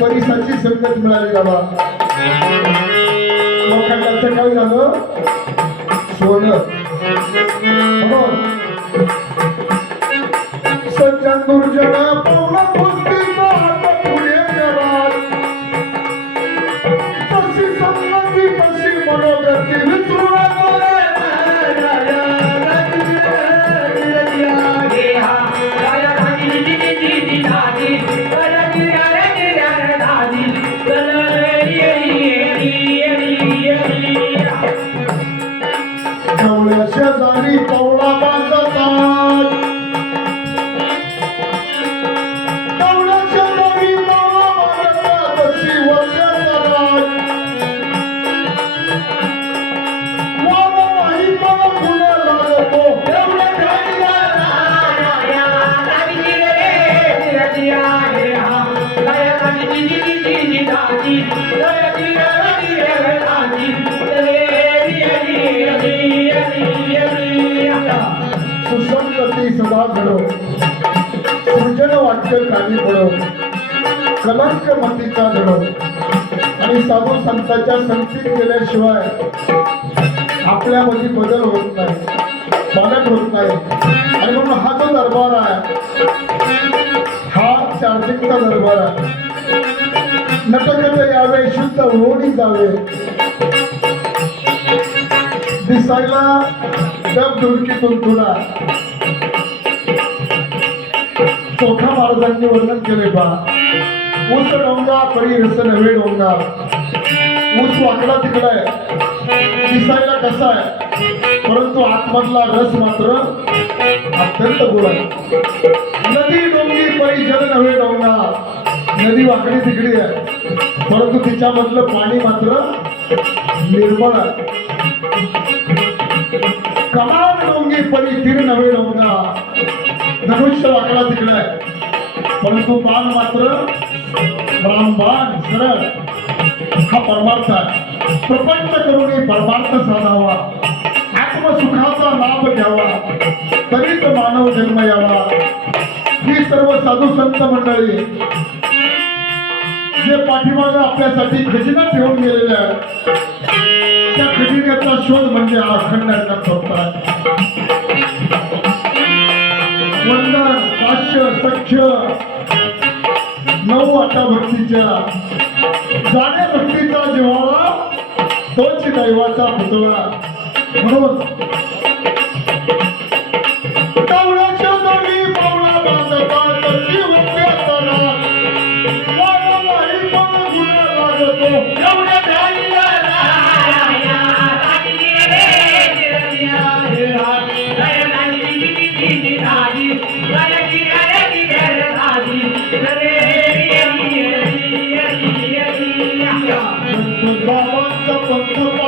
परिसाची संगत मिळाली बाबा. लोखंडाचं काय झालं? सोनं. म्हणून सज्जन दुर्जना पावला गोष्टींचा सुसंगती सदा घडो सृजन वाक्य कानी पडो कलंक मतीचा घडो आणि साधू संतांच्या संगतीत गेल्याशिवाय आपल्यामध्ये बदल होत नाही पालट होत नाही आणि म्हणून हा जो दरबार आहे हा चार्जिकचा दरबार आहे. नटनट यावे शुद्ध होणी जावे दिसायला डब धुडकीतून तुला चोखा महाराजांनी वर्णन केले बा ऊस डोंगा परी रस नवे डोंगा ऊस वाकडा तिकडा आहे दिसायला कसा आहे परंतु आतमधला रस मात्र अत्यंत गोड आहे नदी डोंगी परी जल नवे डोंगा नदी वाकडी तिकडी आहे परंतु तिच्यामधलं पाणी मात्र निर्मळ आहे. कमाल डोंगी परी तीर नवे डोंगा धनुष्य वाकडा तिकडे. आहे परंतु बाण मात्र रामबाण सरळ. हा परमार्थ आहे. प्रपंच करून परमार्थ साधावा. आत्मसुखाचा लाभ घ्यावा. तरीच मानव जन्म यावा. ही सर्व साधू संत मंडळी जे पाठीमागं आपल्यासाठी खजिना ठेवून गेलेल्या त्या खजिन्याचा शोध म्हणजे हा अखंड संस्था वंदन काश्य सख्य नऊ आता भक्तीच्या जाणे भक्तीचा जेव्हा तोच दैवाचा पुतळा. म्हणून Thank you.